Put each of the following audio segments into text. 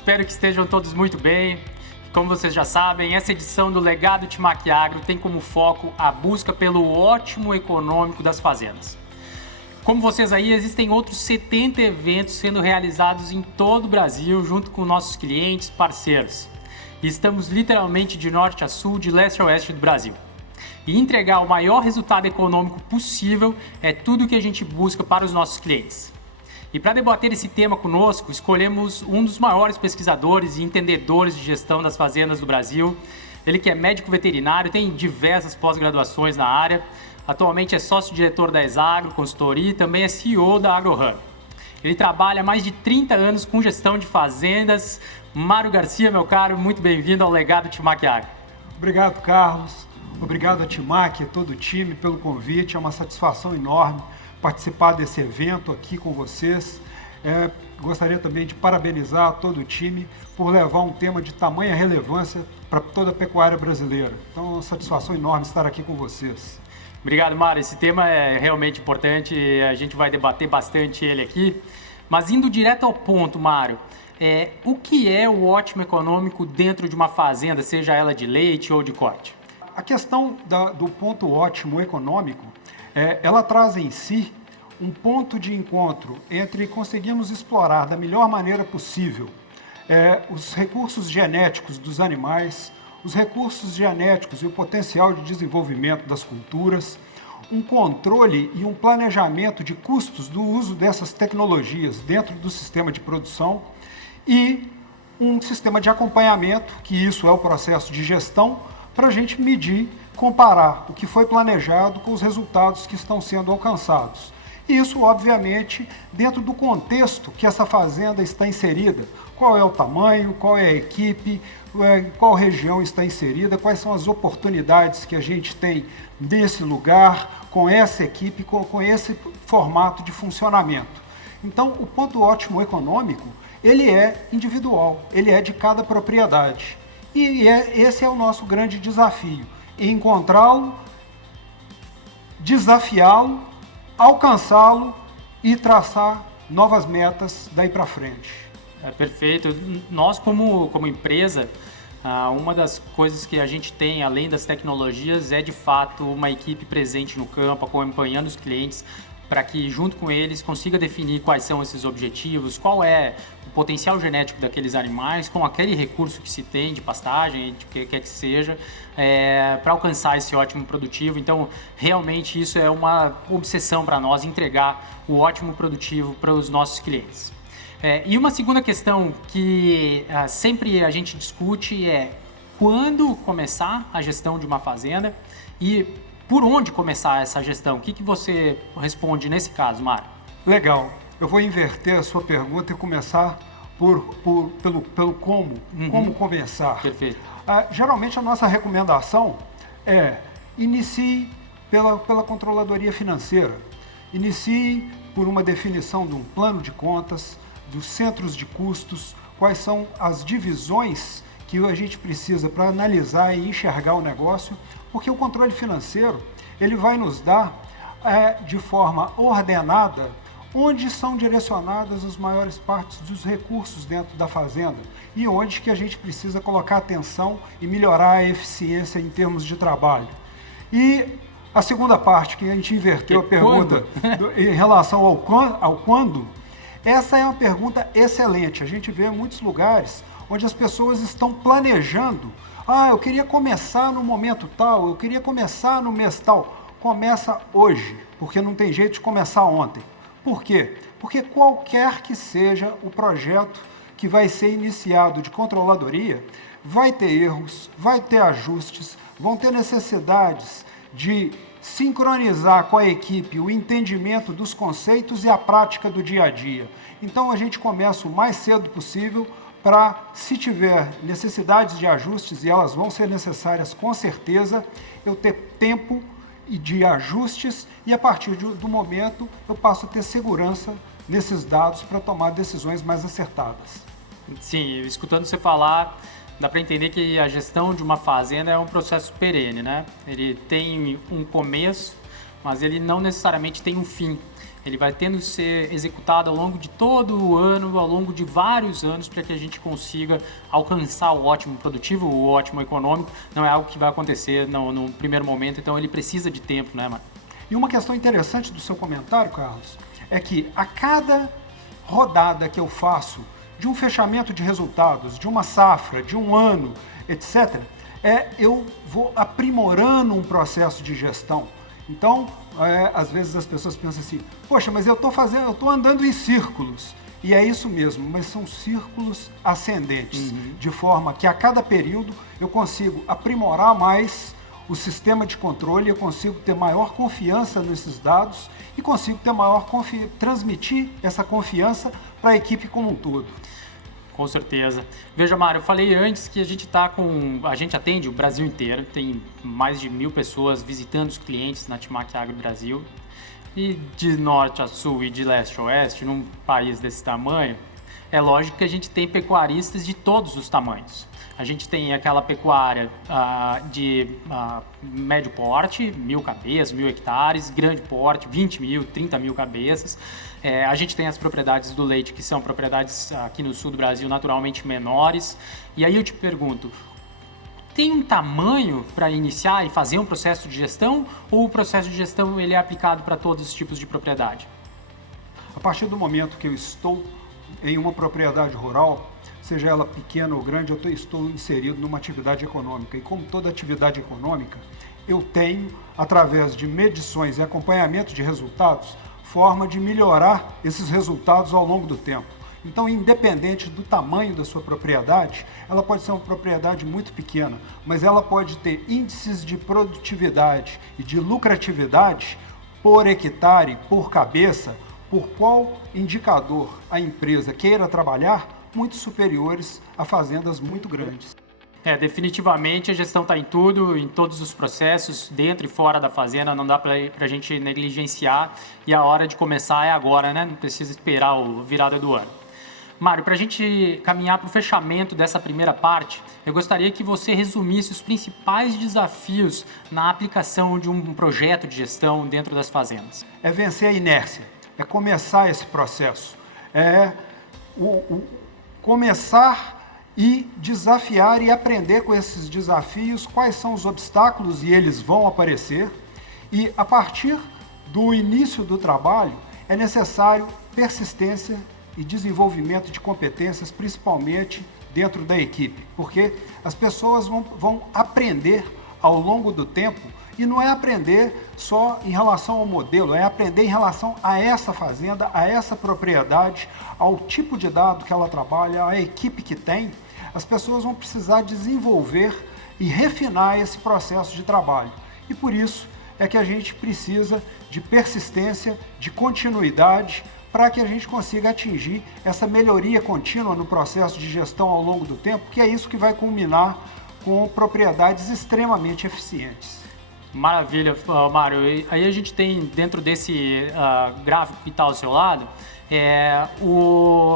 Espero que estejam todos muito bem. Como vocês já sabem, essa edição do Legado Timac Agro tem como foco a busca pelo ótimo econômico das fazendas. Como vocês aí, existem outros 70 eventos sendo realizados em todo o Brasil, junto com nossos clientes, parceiros. E estamos literalmente de norte a sul, de leste a oeste do Brasil. E entregar o maior resultado econômico possível é tudo que a gente busca para os nossos clientes. E para debater esse tema conosco, escolhemos um dos maiores pesquisadores e entendedores de gestão das fazendas do Brasil. Ele que é médico veterinário, tem diversas pós-graduações na área. Atualmente é sócio-diretor da Exagro Consultoria e também é CEO da AgroHub. Ele trabalha há mais de 30 anos com gestão de fazendas. Mário Garcia, meu caro, muito bem-vindo ao Legado Timac Agro. Obrigado, Carlos. Obrigado a Timac e a todo o time pelo convite. É uma satisfação enorme participar desse evento aqui com vocês. Gostaria também de parabenizar todo o time por levar um tema de tamanha relevância para toda a pecuária brasileira. Então, é uma satisfação enorme estar aqui com vocês. Obrigado, Mário. Esse tema é realmente importante, a gente vai debater bastante ele aqui. Mas indo direto ao ponto, Mário, o que é o ótimo econômico dentro de uma fazenda, seja ela de leite ou de corte? A questão do ponto ótimo econômico, ela traz em si um ponto de encontro entre conseguirmos explorar da melhor maneira possível os recursos genéticos dos animais, os recursos genéticos e o potencial de desenvolvimento das culturas, um controle e um planejamento de custos do uso dessas tecnologias dentro do sistema de produção e um sistema de acompanhamento, que isso é o processo de gestão, para a gente medir, comparar o que foi planejado com os resultados que estão sendo alcançados. Isso, obviamente, dentro do contexto que essa fazenda está inserida. Qual é o tamanho, qual é a equipe, qual região está inserida, quais são as oportunidades que a gente tem nesse lugar, com essa equipe, com esse formato de funcionamento. Então, o ponto ótimo econômico, ele é individual, ele é de cada propriedade. E esse é o nosso grande desafio, encontrá-lo, desafiá-lo, alcançá-lo e traçar novas metas daí para frente. Perfeito. Nós, como empresa, uma das coisas que a gente tem, além das tecnologias, é de fato uma equipe presente no campo, acompanhando os clientes, para que junto com eles consiga definir quais são esses objetivos, qual é o potencial genético daqueles animais, com aquele recurso que se tem de pastagem, de que quer que seja, para alcançar esse ótimo produtivo. Então, realmente isso é uma obsessão para nós, entregar o ótimo produtivo para os nossos clientes. E uma segunda questão que sempre a gente discute é quando começar a gestão de uma fazenda e por onde começar essa gestão? O que você responde nesse caso, Mário? Legal. Eu vou inverter a sua pergunta e começar pelo como. Como começar. Perfeito. Geralmente a nossa recomendação é inicie pela controladoria financeira. Inicie por uma definição de um plano de contas, dos centros de custos, quais são as divisões que a gente precisa para analisar e enxergar o negócio, porque o controle financeiro ele vai nos dar de forma ordenada onde são direcionadas as maiores partes dos recursos dentro da fazenda e onde que a gente precisa colocar atenção e melhorar a eficiência em termos de trabalho. E a segunda parte, que a gente inverteu a pergunta em relação ao quando, essa é uma pergunta excelente. A gente vê em muitos lugares onde as pessoas estão planejando. Eu queria começar no momento tal, eu queria começar no mês tal. Começa hoje, porque não tem jeito de começar ontem. Por quê? Porque qualquer que seja o projeto que vai ser iniciado de controladoria, vai ter erros, vai ter ajustes, vão ter necessidades de sincronizar com a equipe o entendimento dos conceitos e a prática do dia a dia. Então a gente começa o mais cedo possível para, se tiver necessidades de ajustes, e elas vão ser necessárias com certeza, eu ter tempo de ajustes e a partir do momento eu passo a ter segurança nesses dados para tomar decisões mais acertadas. Sim, escutando você falar, dá para entender que a gestão de uma fazenda é um processo perene, né? Ele tem um começo, mas ele não necessariamente tem um fim. Ele vai tendo que ser executado ao longo de todo o ano, ao longo de vários anos, para que a gente consiga alcançar o ótimo produtivo, o ótimo econômico. Não é algo que vai acontecer no primeiro momento, então ele precisa de tempo, né, Mário? E uma questão interessante do seu comentário, Carlos, é que a cada rodada que eu faço de um fechamento de resultados, de uma safra, de um ano, etc., eu vou aprimorando um processo de gestão. Então, às vezes as pessoas pensam assim, poxa, mas eu estou andando em círculos. E é isso mesmo, mas são círculos ascendentes, de forma que a cada período eu consigo aprimorar mais o sistema de controle, eu consigo ter maior confiança nesses dados e consigo ter transmitir essa confiança para a equipe como um todo. Com certeza. Veja, Mário, eu falei antes que a gente atende o Brasil inteiro, tem mais de 1.000 pessoas visitando os clientes na Timac Agro Brasil. E de norte a sul e de leste a oeste, num país desse tamanho, é lógico que a gente tem pecuaristas de todos os tamanhos. A gente tem aquela pecuária de médio porte, 1.000 cabeças, 1.000 hectares, grande porte, 20.000, 30.000 cabeças. A gente tem as propriedades do leite, que são propriedades aqui no sul do Brasil naturalmente menores. E aí eu te pergunto, tem um tamanho para iniciar e fazer um processo de gestão, ou o processo de gestão ele é aplicado para todos os tipos de propriedade? A partir do momento que eu estou em uma propriedade rural, seja ela pequena ou grande, eu estou inserido numa atividade econômica. E como toda atividade econômica, eu tenho, através de medições e acompanhamento de resultados, forma de melhorar esses resultados ao longo do tempo. Então, independente do tamanho da sua propriedade, ela pode ser uma propriedade muito pequena, mas ela pode ter índices de produtividade e de lucratividade por hectare, por cabeça, por qual indicador a empresa queira trabalhar, muito superiores a fazendas muito grandes. Definitivamente a gestão está em tudo, em todos os processos, dentro e fora da fazenda, não dá para a gente negligenciar e a hora de começar é agora, né? Não precisa esperar o virada do ano. Mário, para a gente caminhar para o fechamento dessa primeira parte, eu gostaria que você resumisse os principais desafios na aplicação de um projeto de gestão dentro das fazendas. É vencer a inércia, é começar esse processo, começar e desafiar e aprender com esses desafios quais são os obstáculos e eles vão aparecer. E a partir do início do trabalho é necessário persistência e desenvolvimento de competências, principalmente dentro da equipe, porque as pessoas vão aprender ao longo do tempo e não é aprender só em relação ao modelo, é aprender em relação a essa fazenda, a essa propriedade, ao tipo de dado que ela trabalha, à equipe que tem. As pessoas vão precisar desenvolver e refinar esse processo de trabalho. E por isso é que a gente precisa de persistência, de continuidade, para que a gente consiga atingir essa melhoria contínua no processo de gestão ao longo do tempo, que é isso que vai culminar com propriedades extremamente eficientes. Maravilha, Mário. Aí a gente tem dentro desse gráfico que está ao seu lado,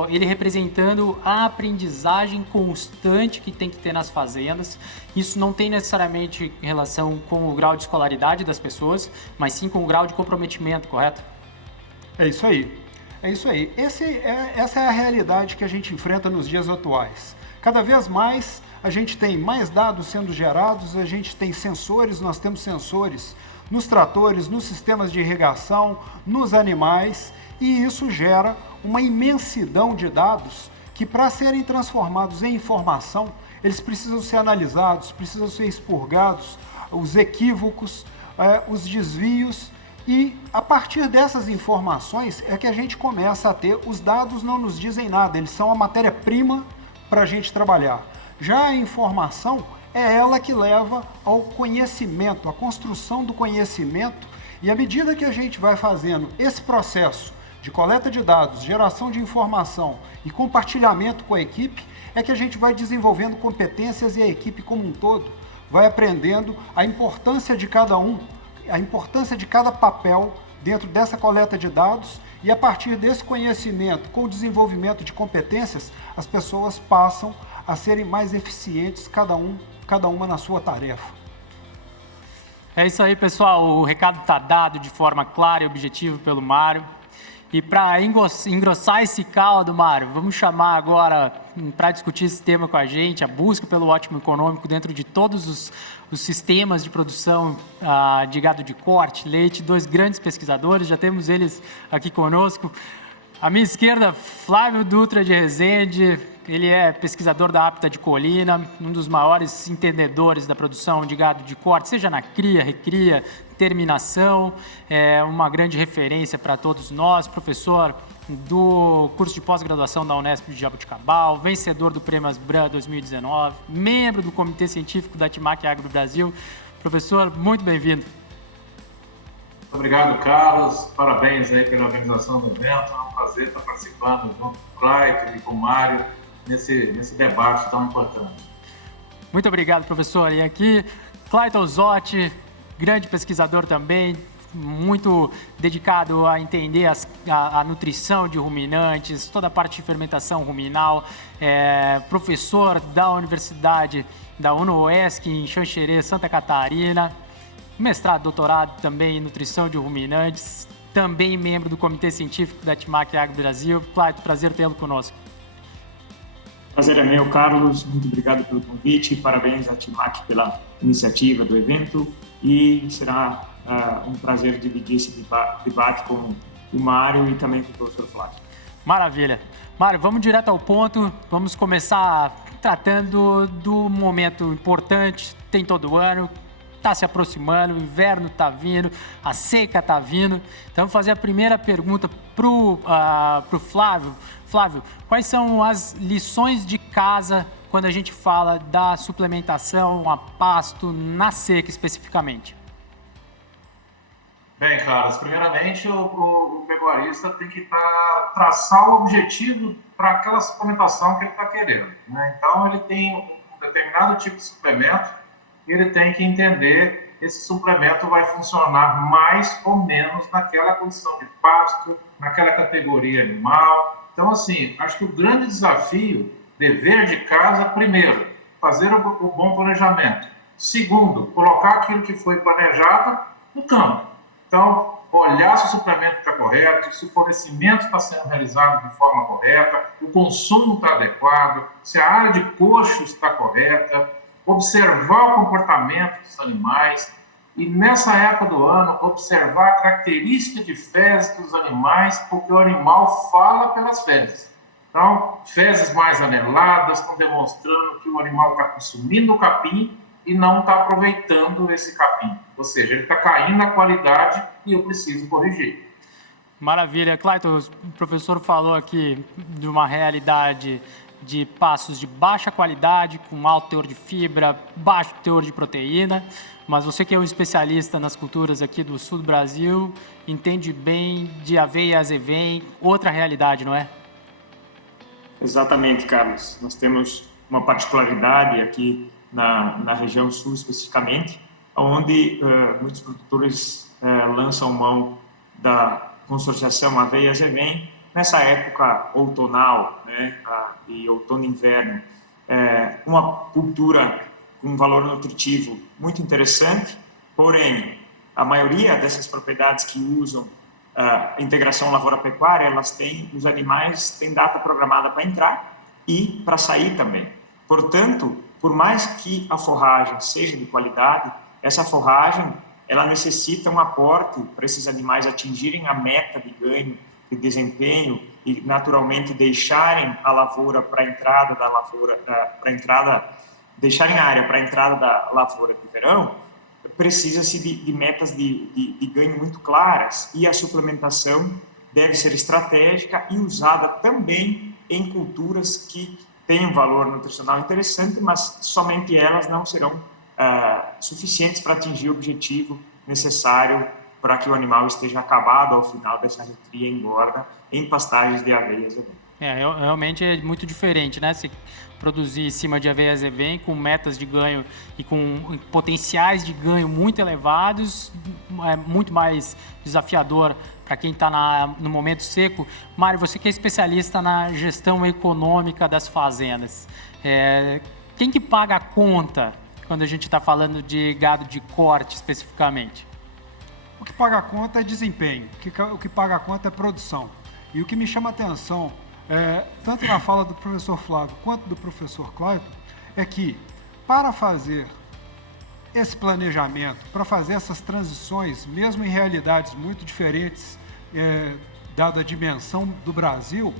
ele representando a aprendizagem constante que tem que ter nas fazendas. Isso não tem necessariamente relação com o grau de escolaridade das pessoas, mas sim com o grau de comprometimento, correto? É isso aí. É isso aí. Essa é a realidade que a gente enfrenta nos dias atuais. Cada vez mais a gente tem mais dados sendo gerados, a gente tem sensores, nós temos sensores nos tratores, nos sistemas de irrigação, nos animais, e isso gera uma imensidão de dados que, para serem transformados em informação, eles precisam ser analisados, precisam ser expurgados, os equívocos, os desvios, e a partir dessas informações é que a gente começa a ter, os dados não nos dizem nada, eles são a matéria-prima para a gente trabalhar. Já a informação é ela que leva ao conhecimento, à construção do conhecimento, e à medida que a gente vai fazendo esse processo de coleta de dados, geração de informação e compartilhamento com a equipe, é que a gente vai desenvolvendo competências e a equipe como um todo vai aprendendo a importância de cada um, a importância de cada papel dentro dessa coleta de dados, e a partir desse conhecimento, com o desenvolvimento de competências, as pessoas passam a serem mais eficientes, cada uma na sua tarefa. É isso aí, pessoal. O recado está dado de forma clara e objetiva pelo Mário. E para engrossar esse caldo, Mário, vamos chamar agora para discutir esse tema com a gente, a busca pelo ótimo econômico dentro de todos os sistemas de produção de gado de corte, leite, dois grandes pesquisadores, já temos eles aqui conosco. À minha esquerda, Flávio Dutra de Rezende, ele é pesquisador da Apta de Colina, um dos maiores entendedores da produção de gado de corte, seja na cria, recria, terminação, é uma grande referência para todos nós, professor do curso de pós-graduação da Unesp de Jaboticabal, vencedor do Prêmio Asbran 2019, membro do Comitê Científico da Timac Agro Brasil. Professor, muito bem-vindo. Obrigado, Carlos. Parabéns aí pela organização do evento. É um prazer estar participando junto com o Clayton e com o Mário nesse debate tão importante. Muito obrigado, professor. E aqui, Clayton Zotti, grande pesquisador também, muito dedicado a entender a nutrição de ruminantes, toda a parte de fermentação ruminal, professor da Universidade da UNOESC em Xanxerê, Santa Catarina, mestrado, doutorado também em nutrição de ruminantes, também membro do Comitê Científico da Timac Agro Brasil. Clayton, prazer tê-lo conosco. Prazer é meu, Carlos. Muito obrigado pelo convite. Parabéns à Timac pela iniciativa do evento e será um prazer dividir esse debate com o Mário e também com o professor Flávio. Maravilha. Mário, vamos direto ao ponto. Vamos começar tratando do momento importante, tem todo ano, está se aproximando, o inverno está vindo, a seca está vindo. Então, vou fazer a primeira pergunta para o Flávio. Flávio, quais são as lições de casa quando a gente fala da suplementação a pasto na seca especificamente? Bem, Carlos, primeiramente o pecuarista tem que traçar o objetivo para aquela suplementação que ele está querendo, né? Então, ele tem um determinado tipo de suplemento e ele tem que entender esse suplemento vai funcionar mais ou menos naquela condição de pasto, naquela categoria animal. Então, assim, acho que o grande desafio, dever de casa, primeiro, fazer o bom planejamento. Segundo, colocar aquilo que foi planejado no campo. Então, olhar se o suplemento está correto, se o fornecimento está sendo realizado de forma correta, o consumo está adequado, se a área de coxo está correta, observar o comportamento dos animais e, nessa época do ano, observar a característica de fezes dos animais, porque o animal fala pelas fezes. Então, fezes mais aneladas estão demonstrando que o animal está consumindo o capim e não está aproveitando esse capim. Ou seja, ele está caindo na qualidade e eu preciso corrigir. Maravilha. Clayton, o professor falou aqui de uma realidade de pastos de baixa qualidade, com alto teor de fibra, baixo teor de proteína, mas você que é um especialista nas culturas aqui do sul do Brasil, entende bem de aveia e azevém, outra realidade, não é? Exatamente, Carlos. Nós temos uma particularidade aqui na região sul especificamente, onde muitos produtores lançam mão da consorciação aveia e azevém nessa época outonal, né, e outono-inverno. Uma cultura com um valor nutritivo muito interessante, porém, a maioria dessas propriedades que usam a integração lavoura-pecuária, os animais têm data programada para entrar e para sair também. Portanto, por mais que a forragem seja de qualidade, essa forragem ela necessita um aporte para esses animais atingirem a meta de ganho, de desempenho e naturalmente deixarem a lavoura para a entrada da lavoura, deixarem a área para a entrada da lavoura de verão, precisa-se de metas de ganho muito claras e a suplementação deve ser estratégica e usada também em culturas que têm um valor nutricional interessante, mas somente elas não serão suficientes para atingir o objetivo necessário para que o animal esteja acabado ao final dessa recria e engorda em pastagens de aveia e azevém. Realmente é muito diferente, né? Se produzir em cima de aveia e azevém com metas de ganho e com potenciais de ganho muito elevados, é muito mais desafiador para quem está no momento seco. Mário, você que é especialista na gestão econômica das fazendas, quem que paga a conta quando a gente está falando de gado de corte especificamente? O que paga a conta é desempenho, o que paga a conta é produção. E o que me chama a atenção, tanto na fala do professor Flávio quanto do professor Clayton, é que para fazer esse planejamento, para fazer essas transições, mesmo em realidades muito diferentes, dada a dimensão do Brasil,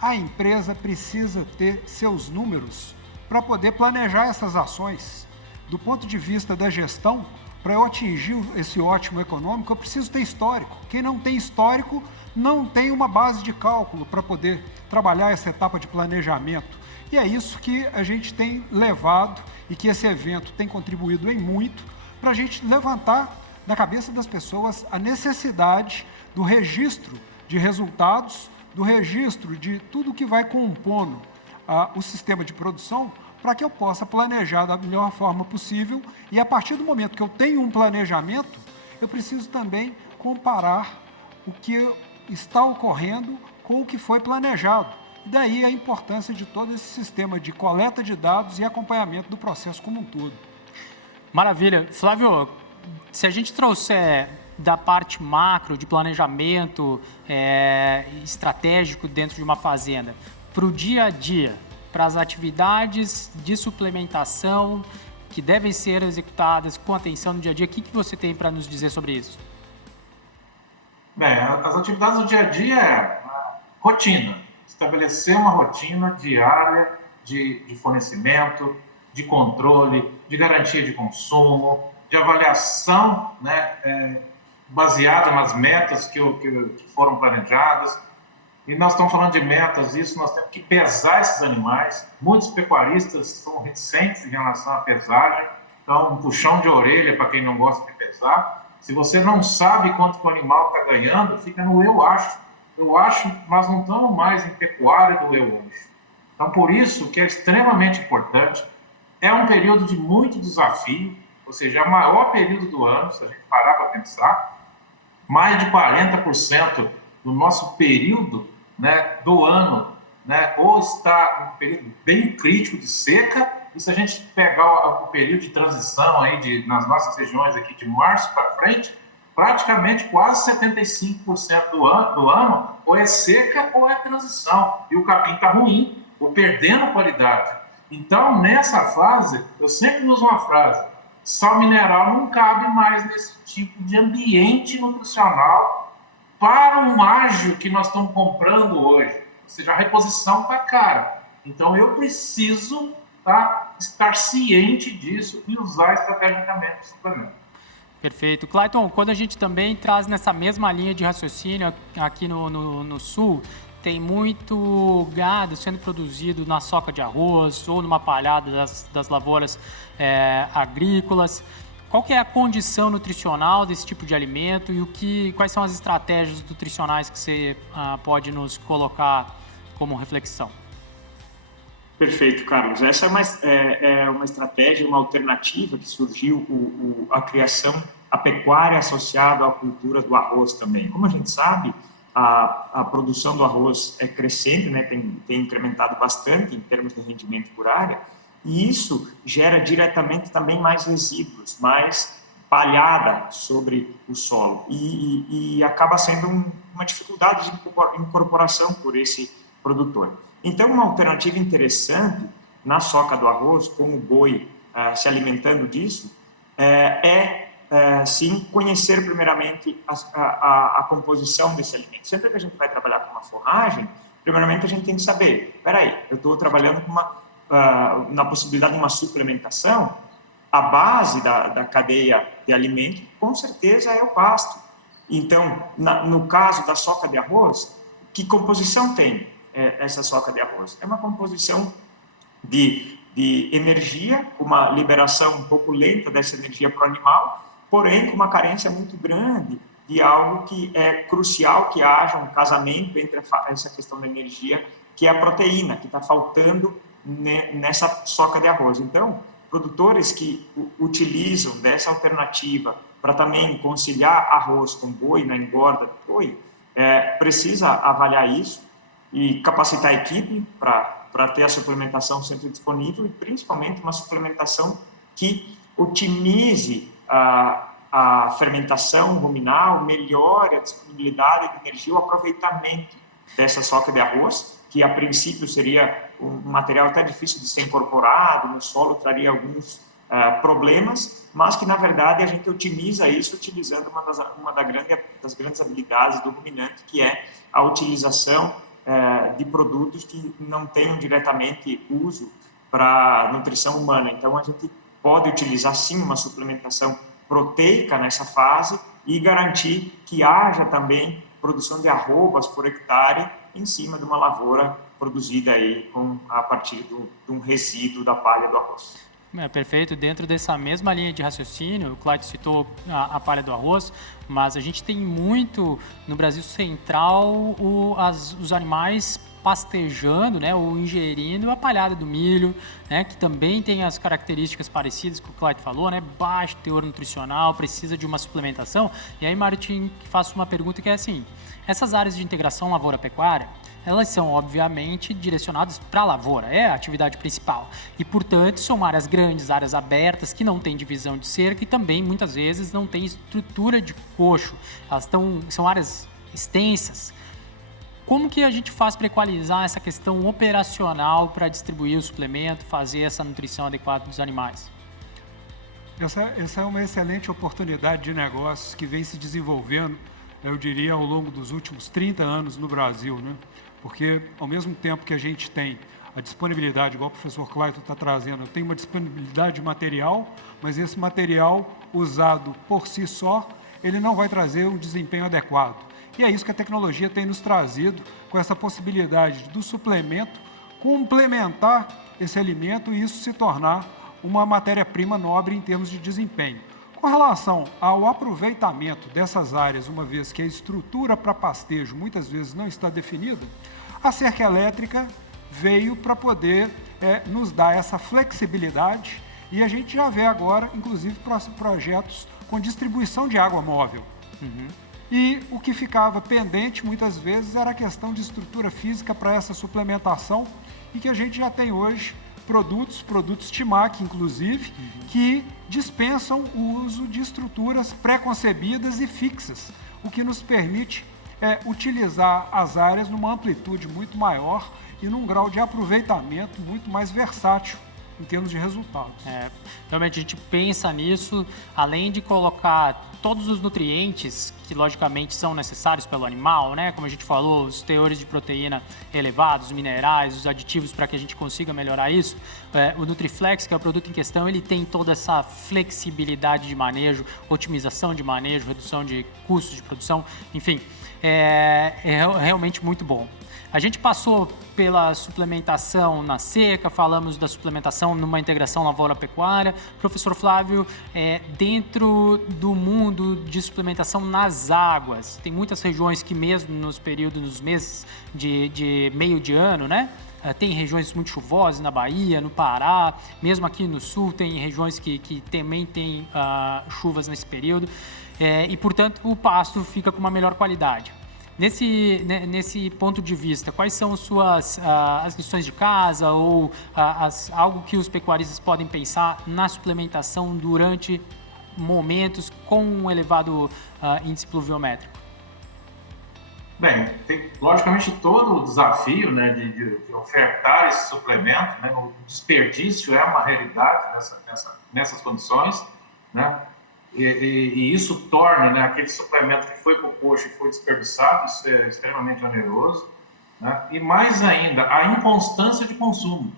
a empresa precisa ter seus números para poder planejar essas ações. Do ponto de vista da gestão, para eu atingir esse ótimo econômico, eu preciso ter histórico. Quem não tem histórico não tem uma base de cálculo para poder trabalhar essa etapa de planejamento. E é isso que a gente tem levado e que esse evento tem contribuído em muito para a gente levantar na cabeça das pessoas a necessidade do registro de resultados, do registro de tudo que vai compondo o sistema de produção, para que eu possa planejar da melhor forma possível. E a partir do momento que eu tenho um planejamento, eu preciso também comparar o que está ocorrendo com o que foi planejado. E daí a importância de todo esse sistema de coleta de dados e acompanhamento do processo como um todo. Maravilha. Flávio, se a gente trouxer da parte macro, de planejamento estratégico dentro de uma fazenda, para o dia a dia, para as atividades de suplementação que devem ser executadas com atenção no dia a dia, o que você tem para nos dizer sobre isso? Bem, as atividades do dia a dia é rotina. Estabelecer uma rotina diária de fornecimento, de controle, de garantia de consumo, de avaliação, né, baseada nas metas que foram planejadas. E nós estamos falando de metas, isso nós temos que pesar esses animais. Muitos pecuaristas são reticentes em relação à pesagem, então um puxão de orelha para quem não gosta de pesar. Se você não sabe quanto o animal está ganhando, fica no eu acho. Eu acho, nós não estamos mais em pecuária do eu acho. Então, por isso que é extremamente importante, é um período de muito desafio, ou seja, é o maior período do ano, se a gente parar para pensar, mais de 40% do nosso período, né, do ano, né, ou está um período bem crítico de seca, e se a gente pegar o período de transição aí nas nossas regiões aqui de março para frente, praticamente quase 75% do ano ou é seca ou é transição, e o capim está ruim, ou perdendo qualidade. Então, nessa fase, eu sempre uso uma frase: sal mineral não cabe mais nesse tipo de ambiente nutricional para o ágio que nós estamos comprando hoje. Ou seja, a reposição está cara. Então, eu preciso estar ciente disso e usar estrategicamente o suplemento. Perfeito. Clayton, quando a gente também traz nessa mesma linha de raciocínio aqui no Sul, tem muito gado sendo produzido na soca de arroz ou numa palhada das lavouras agrícolas. Qual que é a condição nutricional desse tipo de alimento e quais são as estratégias nutricionais que você pode nos colocar como reflexão? Perfeito, Carlos. Essa é uma estratégia, uma alternativa que surgiu, a criação, a pecuária associada à cultura do arroz também. Como a gente sabe, a produção do arroz é crescente, né? tem incrementado bastante em termos de rendimento por área, e isso gera diretamente também mais resíduos, mais palhada sobre o solo, e acaba sendo uma dificuldade de incorporação por esse produtor. Então, uma alternativa interessante na soca do arroz, com o boi se alimentando disso, sim, conhecer primeiramente a composição desse alimento. Sempre que a gente vai trabalhar com uma forragem, primeiramente a gente tem que saber, espera aí, eu estou trabalhando com na possibilidade de uma suplementação, a base da cadeia de alimento, com certeza, é o pasto. Então, no caso da soca de arroz, que composição tem essa soca de arroz? É uma composição de energia, com uma liberação um pouco lenta dessa energia para o animal, porém com uma carência muito grande de algo que é crucial que haja um casamento entre essa questão da energia, que é a proteína, que está faltando nessa soca de arroz. Então, produtores que utilizam dessa alternativa para também conciliar arroz com boi, na engorda do boi, precisa avaliar isso e capacitar a equipe para ter a suplementação sempre disponível e principalmente uma suplementação que otimize a fermentação ruminal, melhore a disponibilidade de energia, o aproveitamento dessa soca de arroz, que a princípio seria um material até difícil de ser incorporado no solo, traria alguns problemas, mas que na verdade a gente otimiza isso utilizando uma das grandes habilidades do ruminante, que é a utilização de produtos que não tenham diretamente uso para nutrição humana. Então a gente pode utilizar sim uma suplementação proteica nessa fase e garantir que haja também produção de arrobas por hectare em cima de uma lavoura produzida aí a partir de um resíduo da palha do arroz. Perfeito. Dentro dessa mesma linha de raciocínio, o Cláudio citou a palha do arroz, mas a gente tem muito no Brasil Central os animais pastejando, né, ou ingerindo a palhada do milho, né, que também tem as características parecidas que o Cláudio falou, né, baixo teor nutricional, precisa de uma suplementação. E aí, Martin, faço uma pergunta que é assim: essas áreas de integração lavoura-pecuária, elas são obviamente direcionadas para a lavoura, é a atividade principal. E, portanto, são áreas grandes, áreas abertas, que não têm divisão de cerca e também, muitas vezes, não têm estrutura de coxo. São áreas extensas. Como que a gente faz para equalizar essa questão operacional para distribuir o suplemento, fazer essa nutrição adequada dos animais? Essa é uma excelente oportunidade de negócios que vem se desenvolvendo, eu diria, ao longo dos últimos 30 anos no Brasil, né? Porque, ao mesmo tempo que a gente tem a disponibilidade, igual o professor Clayton está trazendo, tem uma disponibilidade de material, mas esse material usado por si só, ele não vai trazer um desempenho adequado. E é isso que a tecnologia tem nos trazido, com essa possibilidade do suplemento complementar esse alimento e isso se tornar uma matéria-prima nobre em termos de desempenho. Com relação ao aproveitamento dessas áreas, uma vez que a estrutura para pastejo muitas vezes não está definida, a cerca elétrica veio para poder nos dar essa flexibilidade e a gente já vê agora, inclusive, projetos com distribuição de água móvel. E o que ficava pendente muitas vezes era a questão de estrutura física para essa suplementação e que a gente já tem hoje produtos Timac, inclusive, que dispensam o uso de estruturas pré-concebidas e fixas, o que nos permite utilizar as áreas numa amplitude muito maior e num grau de aproveitamento muito mais versátil em termos de resultados. Realmente a gente pensa nisso, além de colocar todos os nutrientes que logicamente são necessários pelo animal, né? Como a gente falou, os teores de proteína elevados, os minerais, os aditivos para que a gente consiga melhorar isso. O Nutriflex, que é o produto em questão, ele tem toda essa flexibilidade de manejo, otimização de manejo, redução de custos de produção, enfim, é realmente muito bom. A gente passou pela suplementação na seca, falamos da suplementação numa integração lavoura-pecuária. Professor Flávio, dentro do mundo de suplementação nas águas, tem muitas regiões que mesmo nos meses de meio de ano, né? Tem regiões muito chuvosas na Bahia, no Pará, mesmo aqui no sul tem regiões que também tem chuvas nesse período e, portanto, o pasto fica com uma melhor qualidade. Nesse ponto de vista, quais são as lições de casa ou algo que os pecuaristas podem pensar na suplementação durante momentos com um elevado índice pluviométrico? Bem, tem logicamente todo o desafio, né, de ofertar esse suplemento, né, o desperdício é uma realidade nessas condições, né? E isso torna, né, aquele suplemento que foi para o coxo e foi desperdiçado, isso é extremamente oneroso, né? E mais ainda, a inconstância de consumo,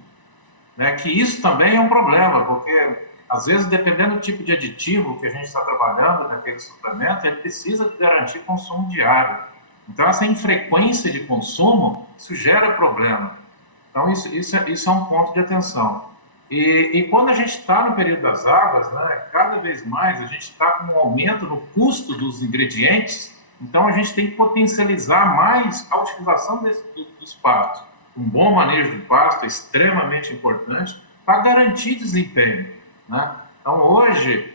né, que isso também é um problema, porque às vezes, dependendo do tipo de aditivo que a gente está trabalhando naquele suplemento, ele precisa garantir consumo diário. Então, essa infrequência de consumo, isso gera problema. Então, isso é um ponto de atenção. E quando a gente está no período das águas, né, cada vez mais a gente está com um aumento no custo dos ingredientes, então a gente tem que potencializar mais a utilização dos pastos. Um bom manejo do pasto é extremamente importante para garantir desempenho, né? Então hoje,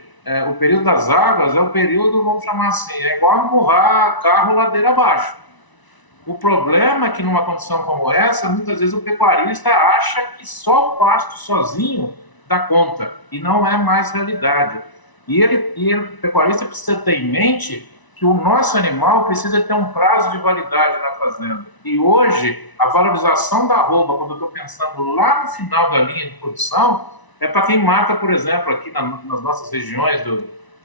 o período das águas é o período, vamos chamar assim, é igual empurrar carro ladeira abaixo. O problema é que numa condição como essa, muitas vezes o pecuarista acha que só o pasto sozinho dá conta, e não é mais realidade. O pecuarista precisa ter em mente que o nosso animal precisa ter um prazo de validade na fazenda. E hoje, a valorização da arroba, quando eu estou pensando lá no final da linha de produção, é para quem mata, por exemplo, aqui nas nossas regiões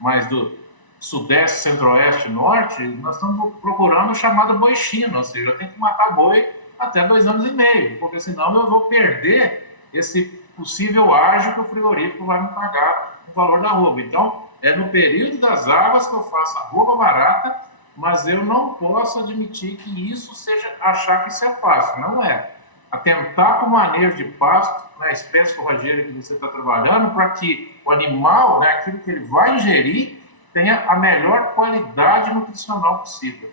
mais do sudeste, centro-oeste, norte, nós estamos procurando o chamado boi chino, ou seja, eu tenho que matar boi até 2 anos e meio, porque senão eu vou perder esse possível ágio que o frigorífico vai me pagar o valor da arroba. Então, é no período das águas que eu faço arroba barata, mas eu não posso admitir que isso seja, achar que isso é fácil, não é. Atentar para o manejo de pasto, a espécie forrageira que você está trabalhando, para que o animal, aquilo que ele vai ingerir, tenha a melhor qualidade nutricional possível.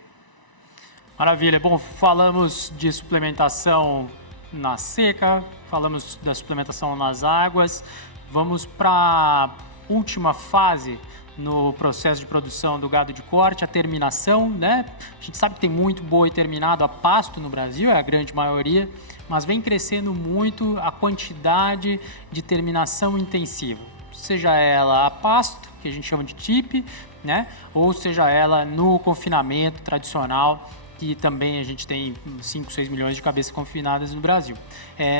Maravilha. Bom, falamos de suplementação na seca, falamos da suplementação nas águas. Vamos para a última fase no processo de produção do gado de corte, a terminação, né? A gente sabe que tem muito boi terminado a pasto no Brasil, é a grande maioria, mas vem crescendo muito a quantidade de terminação intensiva, seja ela a pasto, que a gente chama de TIP, né? Ou seja ela no confinamento tradicional, que também a gente tem 5, 6 milhões de cabeças confinadas no Brasil.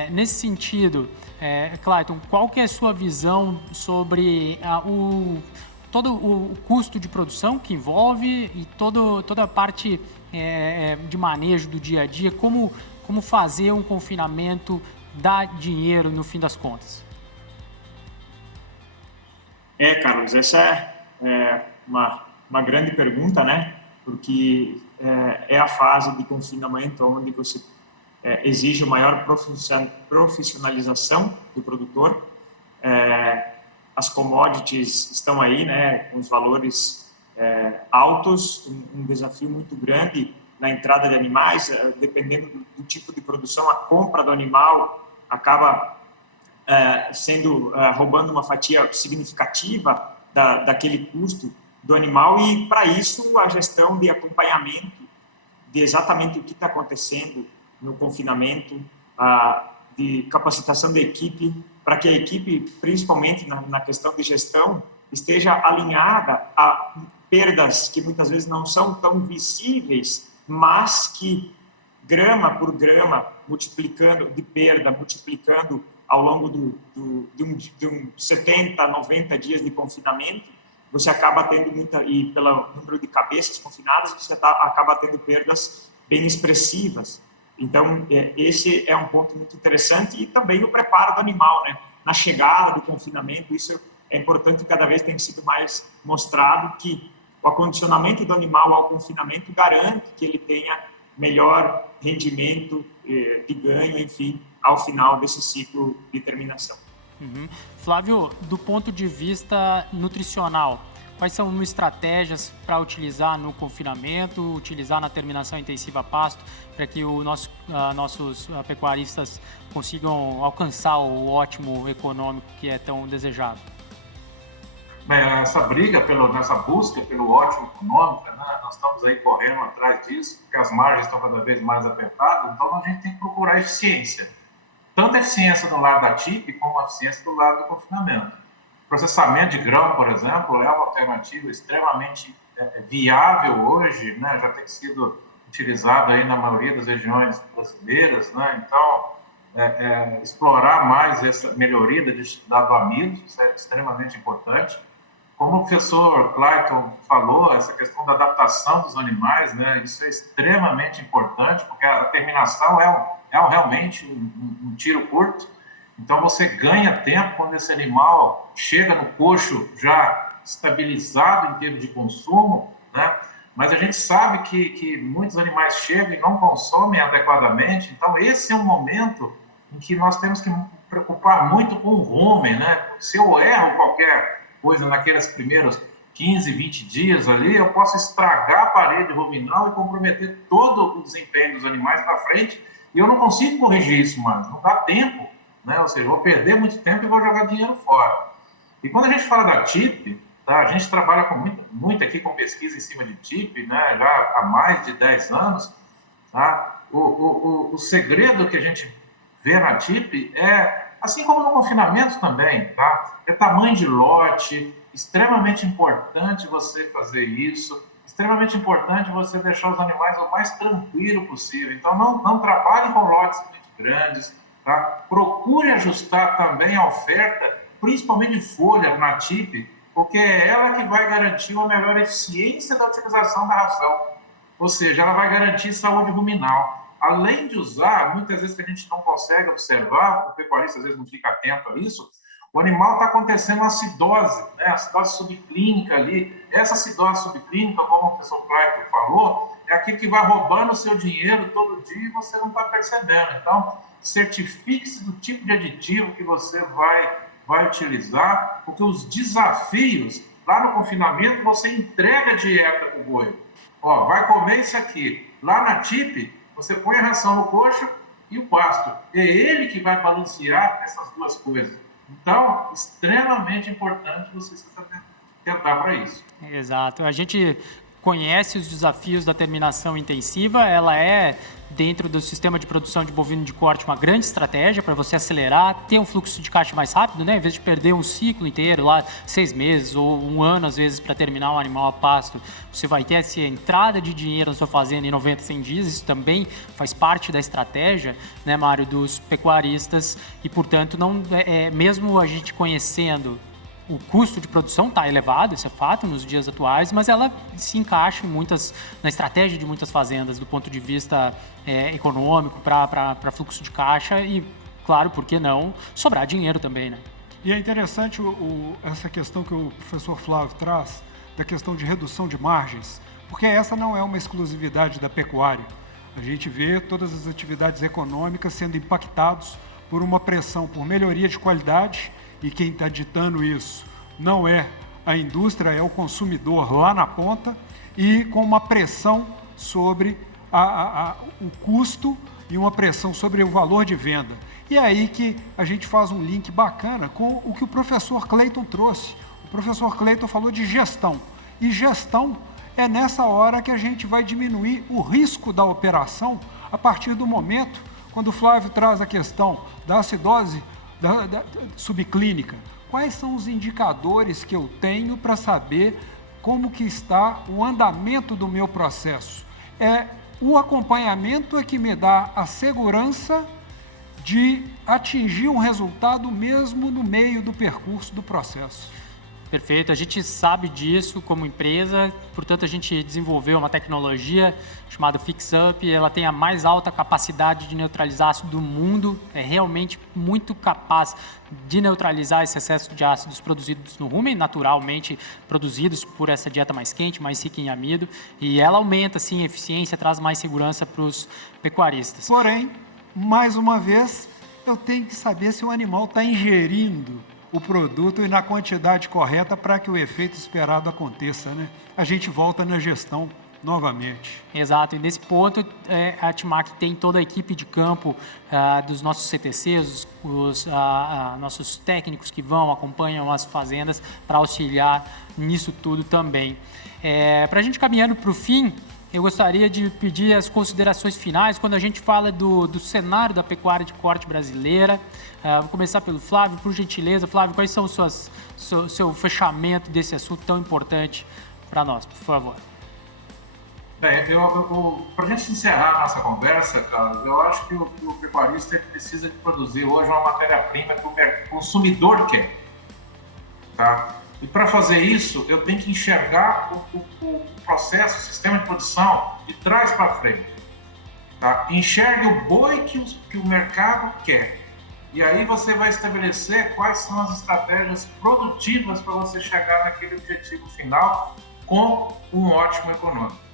Nesse sentido, Clayton, qual que é a sua visão sobre todo o custo de produção que envolve e toda a parte de manejo do dia a dia, como fazer um confinamento dar dinheiro no fim das contas? Carlos, essa é uma grande pergunta, né? Porque é a fase de confinamento onde você exige maior profissionalização do produtor. As commodities estão aí, né, com os valores altos, um desafio muito grande na entrada de animais, dependendo do tipo de produção, a compra do animal acaba roubando uma fatia significativa daquele custo do animal, e para isso a gestão de acompanhamento de exatamente o que está acontecendo no confinamento, de capacitação da equipe, para que a equipe, principalmente na questão de gestão, esteja alinhada a perdas que muitas vezes não são tão visíveis, mas que grama por grama, multiplicando ao longo de 70, 90 dias de confinamento, você acaba tendo e pelo número de cabeças confinadas, você acaba tendo perdas bem expressivas. Então, esse é um ponto muito interessante, e também o preparo do animal, né? Na chegada do confinamento, isso é importante, cada vez tem sido mais mostrado que o acondicionamento do animal ao confinamento garante que ele tenha melhor rendimento de ganho, enfim, ao final desse ciclo de terminação. Uhum. Flávio, do ponto de vista nutricional, quais são estratégias para utilizar no confinamento, utilizar na terminação intensiva a pasto, para que nossos pecuaristas consigam alcançar o ótimo econômico que é tão desejado? Bem, essa briga, nessa busca pelo ótimo econômico, né, nós estamos aí correndo atrás disso, porque as margens estão cada vez mais apertadas, então a gente tem que procurar eficiência. Tanto a eficiência do lado da TIP, como a eficiência do lado do confinamento. Processamento de grão, por exemplo, é uma alternativa extremamente viável hoje, né? Já tem sido utilizado aí na maioria das regiões brasileiras, né? Então, explorar mais essa melhoria do amido, isso é extremamente importante. Como o professor Clayton falou, essa questão da adaptação dos animais, né? Isso é extremamente importante, porque a terminação realmente um tiro curto. Então, você ganha tempo quando esse animal chega no coxo já estabilizado em termos de consumo, né? Mas a gente sabe que muitos animais chegam e não consomem adequadamente. Então, esse é um momento em que nós temos que nos preocupar muito com o rumen, né? Se eu erro qualquer coisa naqueles primeiros 15, 20 dias ali, eu posso estragar a parede ruminal e comprometer todo o desempenho dos animais para frente, e eu não consigo corrigir isso mais, não dá tempo, né? Ou seja, eu vou perder muito tempo e vou jogar dinheiro fora. E quando a gente fala da TIP, tá? A gente trabalha muito aqui com pesquisa em cima de TIP, né? Já há mais de 10 anos. Tá? O segredo que a gente vê na TIP é Assim como no confinamento também, tá? É tamanho de lote, extremamente importante você fazer isso, extremamente importante você deixar os animais o mais tranquilo possível. Então, não trabalhe com lotes muito grandes, tá? Procure ajustar também a oferta, principalmente de folha na TIP, porque é ela que vai garantir uma melhor eficiência da utilização da ração. Ou seja, ela vai garantir saúde ruminal. Além de usar, muitas vezes que a gente não consegue observar, o pecuarista às vezes não fica atento a isso, o animal está acontecendo uma acidose, né? Acidose subclínica ali. Essa acidose subclínica, como o professor Clayton falou, é aquilo que vai roubando o seu dinheiro todo dia e você não está percebendo. Então, certifique-se do tipo de aditivo que você vai utilizar, porque os desafios, lá no confinamento, você entrega a dieta para o boi. Ó, vai comer isso aqui. Lá na TIP, você põe a ração no coxo e o pasto. É ele que vai balancear essas duas coisas. Então, extremamente importante você se atentar para isso. Exato. A gente conhece os desafios da terminação intensiva, ela é, dentro do sistema de produção de bovino de corte, uma grande estratégia para você acelerar, ter um fluxo de caixa mais rápido, né? Em vez de perder um ciclo inteiro, lá 6 meses ou um ano, às vezes, para terminar um animal a pasto, você vai ter essa entrada de dinheiro na sua fazenda em 90, 100 dias, isso também faz parte da estratégia, né, Mário, dos pecuaristas, e, portanto, não mesmo a gente conhecendo o custo de produção está elevado, isso é fato, nos dias atuais, mas ela se encaixa na estratégia de muitas fazendas do ponto de vista econômico, para fluxo de caixa e, claro, por que não, sobrar dinheiro também, né? E é interessante essa questão que o professor Flávio traz, da questão de redução de margens, porque essa não é uma exclusividade da pecuária. A gente vê todas as atividades econômicas sendo impactadas por uma pressão por melhoria de qualidade. E quem está ditando isso não é a indústria, é o consumidor lá na ponta, e com uma pressão sobre o custo e uma pressão sobre o valor de venda. E é aí que a gente faz um link bacana com o que o professor Clayton trouxe. O professor Clayton falou de gestão. E gestão é nessa hora que a gente vai diminuir o risco da operação a partir do momento, quando o Flávio traz a questão da acidose da subclínica. Quais são os indicadores que eu tenho para saber como que está o andamento do meu processo? O acompanhamento é que me dá a segurança de atingir um resultado mesmo no meio do percurso do processo. Perfeito, a gente sabe disso como empresa, portanto a gente desenvolveu uma tecnologia chamada FixUp, ela tem a mais alta capacidade de neutralizar ácido do mundo, é realmente muito capaz de neutralizar esse excesso de ácidos produzidos no rumen, naturalmente produzidos por essa dieta mais quente, mais rica em amido, e ela aumenta sim a eficiência, traz mais segurança para os pecuaristas. Porém, mais uma vez, eu tenho que saber se o animal está ingerindo o produto e na quantidade correta para que o efeito esperado aconteça, né? A gente volta na gestão novamente. Exato, e nesse ponto a Timac tem toda a equipe de campo dos nossos CTCs, os nossos técnicos que acompanham as fazendas para auxiliar nisso tudo também. Para a gente caminhando para o fim, eu gostaria de pedir as considerações finais quando a gente fala do cenário da pecuária de corte brasileira. Vou começar pelo Flávio, por gentileza. Flávio, quais são seu fechamento desse assunto tão importante para nós, por favor? Para a gente encerrar a nossa conversa, Carlos, eu acho que o pecuarista precisa de produzir hoje uma matéria-prima que o consumidor quer. Tá? E para fazer isso, eu tenho que enxergar o processo, o sistema de produção de trás para frente. Tá? Enxergue o boi que o mercado quer. E aí você vai estabelecer quais são as estratégias produtivas para você chegar naquele objetivo final com um ótimo econômico.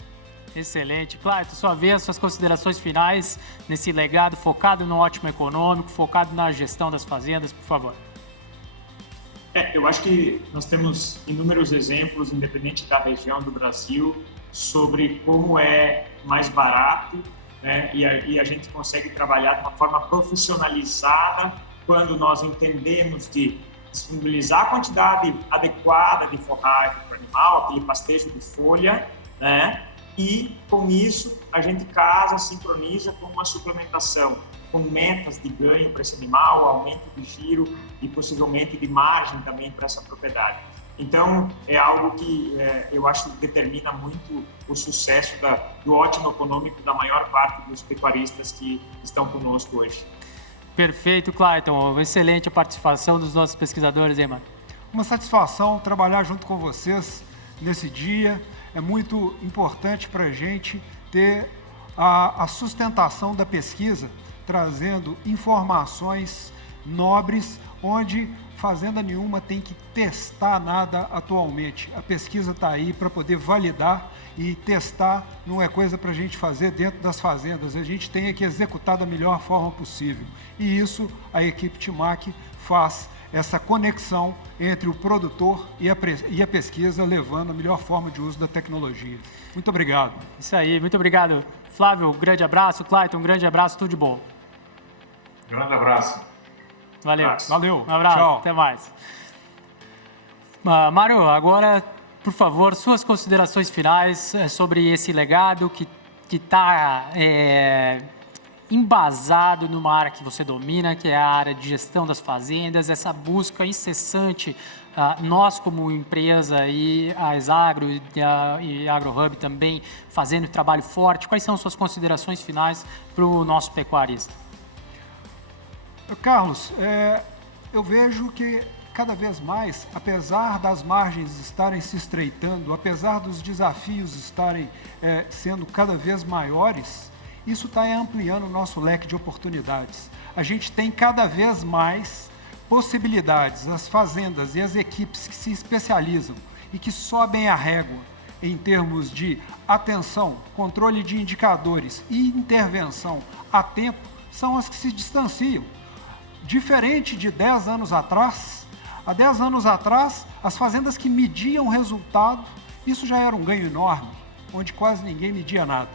Excelente. Clayton, sua vez, suas considerações finais nesse legado focado no ótimo econômico, focado na gestão das fazendas, por favor. Eu acho que nós temos inúmeros exemplos, independente da região do Brasil, sobre como é mais barato, né? E a gente consegue trabalhar de uma forma profissionalizada quando nós entendemos de disponibilizar a quantidade adequada de forragem para o animal, aquele pastejo de folha, né? E com isso a gente casa, sincroniza com uma suplementação com metas de ganho para esse animal, aumento de giro e possivelmente de margem também para essa propriedade. Então, é algo que eu acho que determina muito o sucesso do ótimo econômico da maior parte dos pecuaristas que estão conosco hoje. Perfeito, Clayton. Excelente a participação dos nossos pesquisadores, hein, mano? Uma satisfação trabalhar junto com vocês nesse dia. É muito importante para a gente ter a sustentação da pesquisa, trazendo informações nobres, onde fazenda nenhuma tem que testar nada atualmente. A pesquisa está aí para poder validar, e testar não é coisa para a gente fazer dentro das fazendas. A gente tem que executar da melhor forma possível. E isso a equipe TIMAC faz, essa conexão entre o produtor e a pesquisa, levando a melhor forma de uso da tecnologia. Muito obrigado. Isso aí, muito obrigado. Flávio, um grande abraço. Clayton, um grande abraço, tudo de bom. Grande abraço. Valeu. Valeu. Um abraço, Tchau. até mais. Mário, agora, por favor, suas considerações finais sobre esse legado que está embasado numa área que você domina, que é a área de gestão das fazendas, essa busca incessante, nós como empresa e a Exagro e a AgroHub também fazendo trabalho forte. Quais são suas considerações finais para o nosso pecuarista? Carlos, eu vejo que cada vez mais, apesar das margens estarem se estreitando, apesar dos desafios estarem sendo cada vez maiores, isso está ampliando o nosso leque de oportunidades. A gente tem cada vez mais possibilidades, as fazendas e as equipes que se especializam e que sobem a régua em termos de atenção, controle de indicadores e intervenção a tempo, são as que se distanciam. Diferente de 10 anos atrás, há 10 anos atrás, as fazendas que mediam o resultado, isso já era um ganho enorme, onde quase ninguém media nada.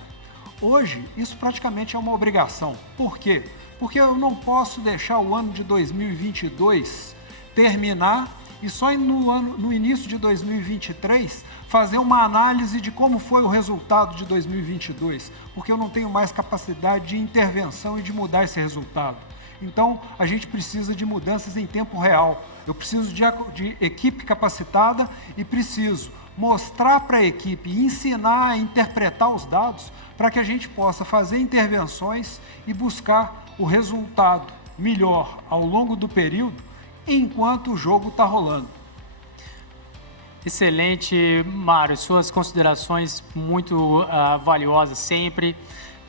Hoje, isso praticamente é uma obrigação. Por quê? Porque eu não posso deixar o ano de 2022 terminar e só no início de 2023 fazer uma análise de como foi o resultado de 2022, porque eu não tenho mais capacidade de intervenção e de mudar esse resultado. Então, a gente precisa de mudanças em tempo real. Eu preciso de equipe capacitada e preciso mostrar para a equipe, ensinar a interpretar os dados para que a gente possa fazer intervenções e buscar o resultado melhor ao longo do período, enquanto o jogo está rolando. Excelente, Mário. Suas considerações muito valiosas sempre.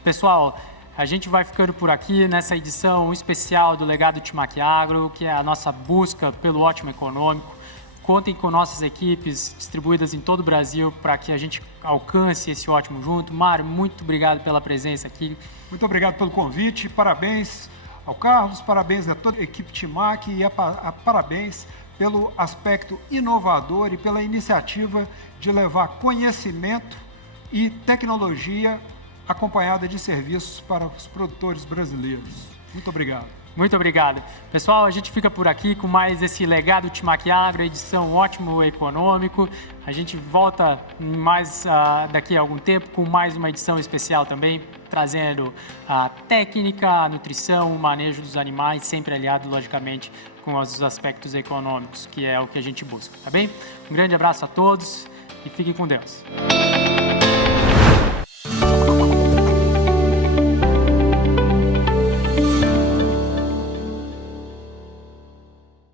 Pessoal, a gente vai ficando por aqui nessa edição especial do Legado TIMAC Agro, que é a nossa busca pelo ótimo econômico. Contem com nossas equipes distribuídas em todo o Brasil para que a gente alcance esse ótimo junto. Mário, muito obrigado pela presença aqui. Muito obrigado pelo convite. Parabéns ao Carlos, parabéns a toda a equipe TIMAC e parabéns pelo aspecto inovador e pela iniciativa de levar conhecimento e tecnologia acompanhada de serviços para os produtores brasileiros. Muito obrigado. Muito obrigado. Pessoal, a gente fica por aqui com mais esse Legado TIMAC Agro, edição Ótimo Econômico. A gente volta mais daqui a algum tempo com mais uma edição especial também, trazendo a técnica, a nutrição, o manejo dos animais, sempre aliado, logicamente, com os aspectos econômicos, que é o que a gente busca, tá bem? Um grande abraço a todos e fiquem com Deus.